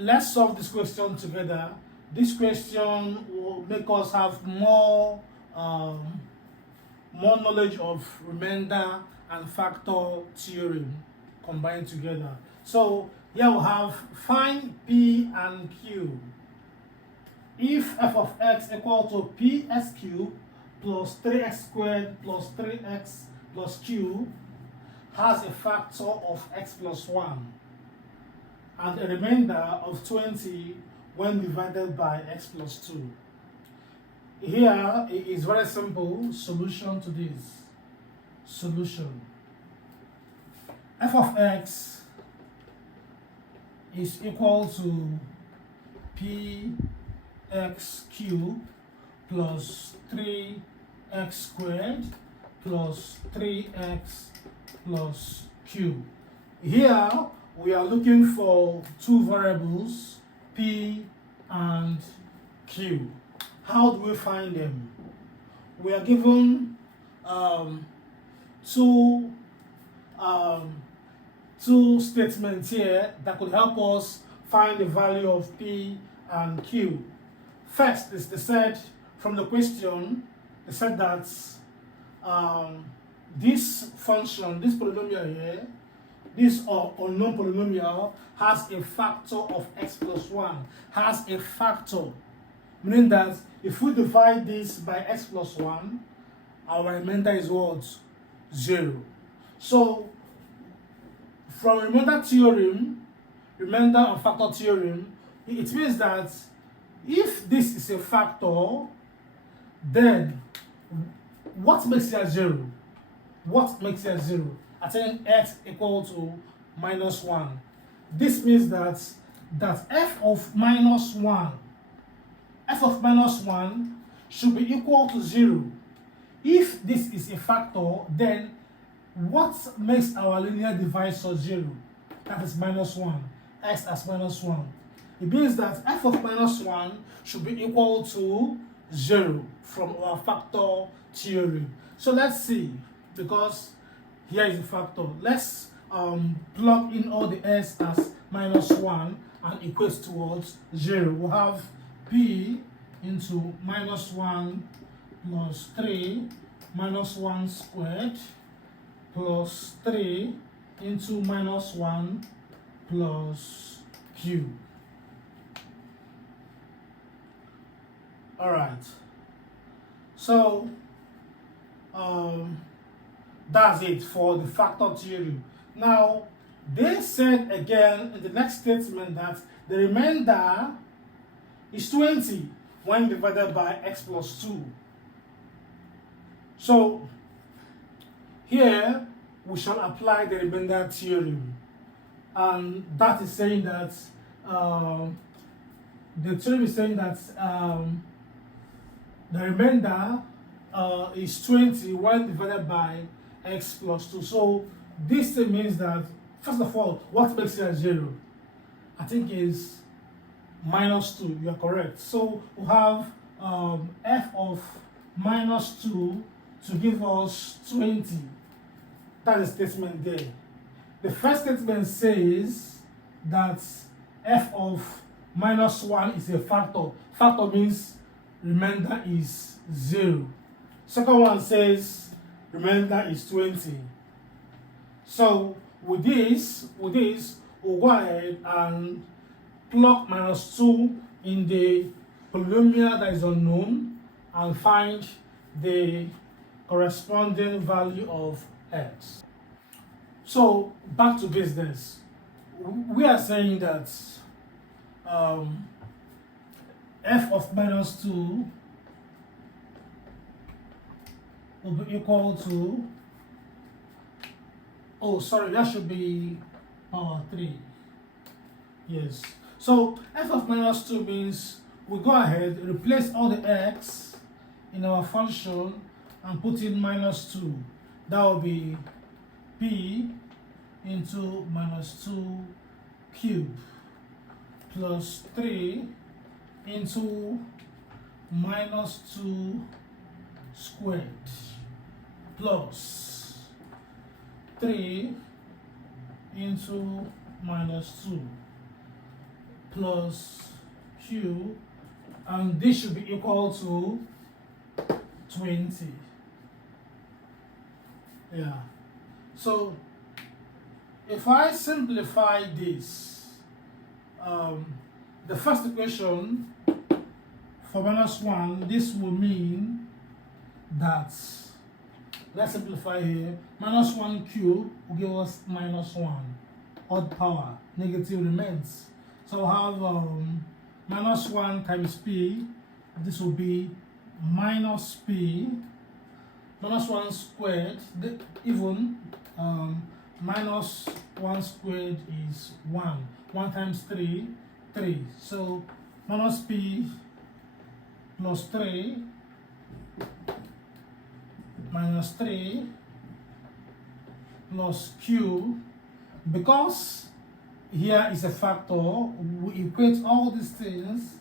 let's solve this question together. This question will make us have more knowledge of remainder and factor theorem combined together. So here we have find P and Q. If f of x equal to ps cubed plus 3x squared plus 3x plus q has a factor of x plus 1 and a remainder of 20 when divided by x plus 2. Here it is very simple solution to this. Solution. F of x is equal to px cubed plus 3x squared plus 3x plus q. Here we are looking for two variables, p and q. How do we find them? We are given two statements here that could help us find the value of p and q. First is they said from the question, they said that this function, this polynomial here, this unknown polynomial has a factor of x plus 1, has a factor, meaning that if we divide this by x plus 1, our remainder is what? 0. So from remainder theorem, remainder and factor theorem, it means that if this is a factor, then what makes it 0? What makes it 0? I think x equal to minus 1. This means that f of minus 1 should be equal to 0. If this is a factor, then what makes our linear divisor 0? That is minus 1. X as minus 1. It means that f of minus 1 should be equal to 0 from our factor theory. So let's see, because here is the factor. Let's plug in all the s as minus 1 and equates towards 0. We'll have p into minus 1 plus 3 minus 1 squared plus 3 into minus 1 plus q. Alright, so that's it for the factor theory. Now, they said again in the next statement that the remainder is 20 when divided by x plus 2. So, here we shall apply the remainder theorem. And that is saying that the theorem is saying that the remainder is 20 when divided by x plus 2. So this thing means that, first of all, what makes it 0? I think is minus 2. You are correct. So we have f of minus 2 to give us 20. That is the statement there. The first statement says that f of minus 1 is a factor. Factor means remainder is 0. Second one says remainder is 20. So with this, we'll go ahead and plug minus 2 in the polynomial that is unknown and find the corresponding value of x. So back to business. We are saying that f of minus 2 will be equal to, that should be power 3. Yes. So f of minus 2 means we go ahead, replace all the x in our function and put in minus 2. That will be p into minus 2 cubed plus 3 into minus 2 squared plus 3 into minus 2 plus Q, and this should be equal to 20. Yeah. So if I simplify this, the first equation for minus 1, this will mean that, let's simplify here, minus 1 cube will give us minus 1, odd power, negative remains. So I'll have minus 1 times p, this will be minus p, minus 1 squared, even minus 1 squared is 1. 1 times 3, 3. So minus p plus 3 minus 3 plus q. Because here is a factor, we equate all these things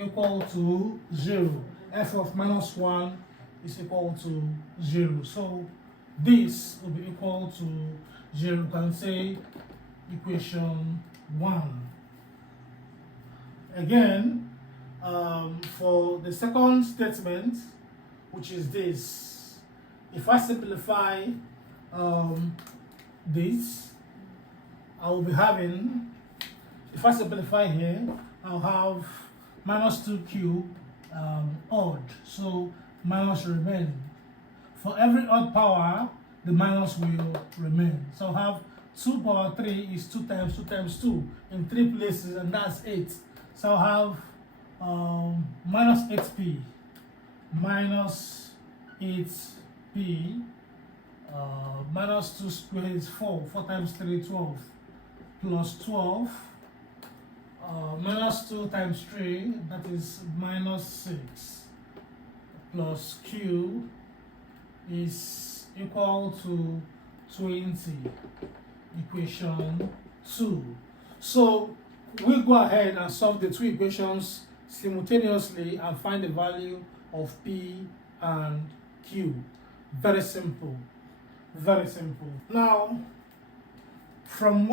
equal to 0. F of minus 1 is equal to 0. So this will be equal to 0. You can say equation 1. Again, for the second statement, which is this, if I simplify this, I will be having, if I simplify here, I'll have minus 2 cube odd, so minus remain. For every odd power, the minus will remain. So I'll have 2 power 3 is 2 times 2 times 2 in 3 places, and that's 8. So I'll have minus 8p, minus 8p, minus 2 squared is 4, 4 times 3, 12, plus 12, minus 2 times 3, that is minus 6, plus q is equal to 20, equation 2. So we go ahead and solve the two equations simultaneously and find the value of p and q. Very simple. Very simple. Now, from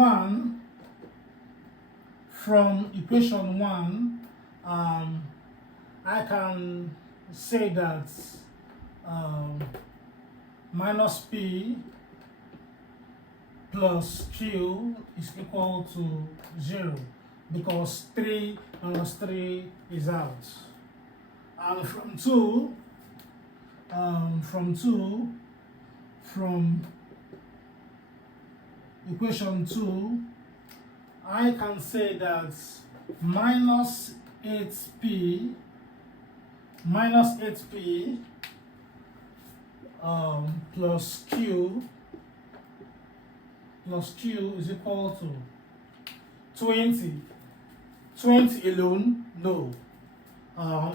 equation 1, I can say that minus p plus q is equal to 0, because 3 minus 3 is out. And from equation 2, I can say that minus 8p plus q is equal to 20. 20 alone, no.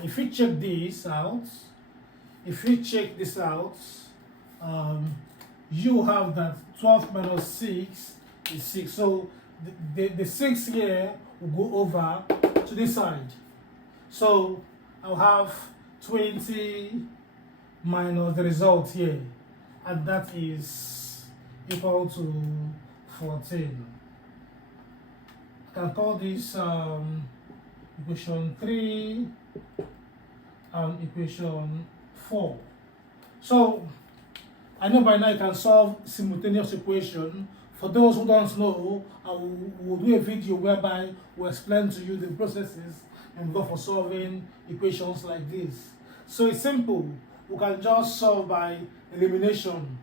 If we check this out, you have that 12 minus 6 is 6. So the 6 here will go over to this side. So I'll have 20 minus the result here, and that is equal to 14. I can call this equation 3 and equation 4. So I know by now you can solve simultaneous equation. For those who don't know, I will do a video whereby we'll explain to you the processes involved for solving equations like this. So it's simple. We can just solve by elimination.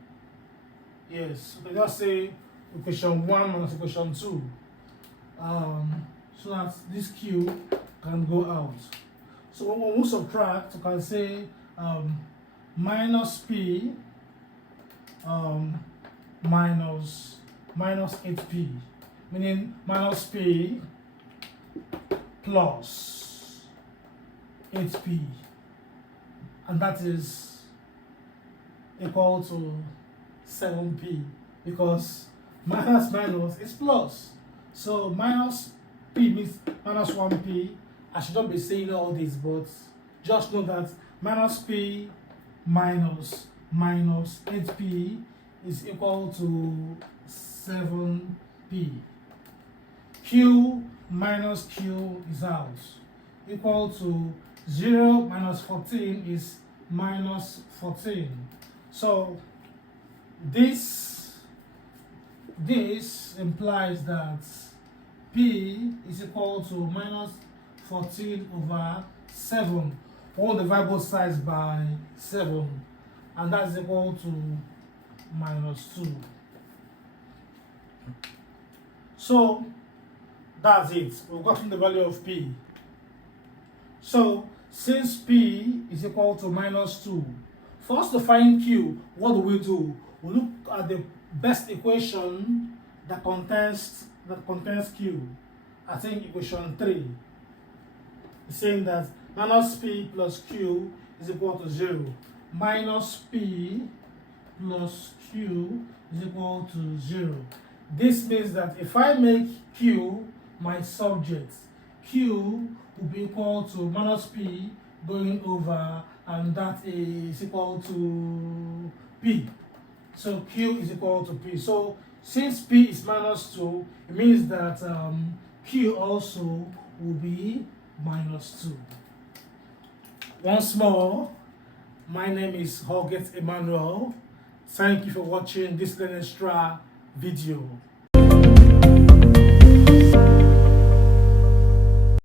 Yes, we can just say equation 1 minus equation 2. So that this q can go out. So when we subtract, we can say minus p minus 8p, meaning minus p plus 8p, and that is equal to 7p, because minus minus is plus. So minus p means minus 1p. I should not be saying all this, but just know that minus p minus 8p is equal to 7p. Q minus q is out, equal to 0 minus 14 is minus 14. So this implies that p is equal to minus 14 over 7. We'll divide both sides by 7, and that's equal to minus 2. So that's it. We've gotten the value of p. So since p is equal to minus 2, for us to find q, what do? We look at the best equation that contains q. I think equation 3. It's saying that minus p plus q is equal to 0. Minus p plus q is equal to 0. This means that if I make q my subject, q will be equal to minus p going over, and that is equal to p. So q is equal to p. So since p is minus 2, it means that q also will be minus 2. Once more, my name is Horget Emmanuel. Thank you for watching this Learn Extra video.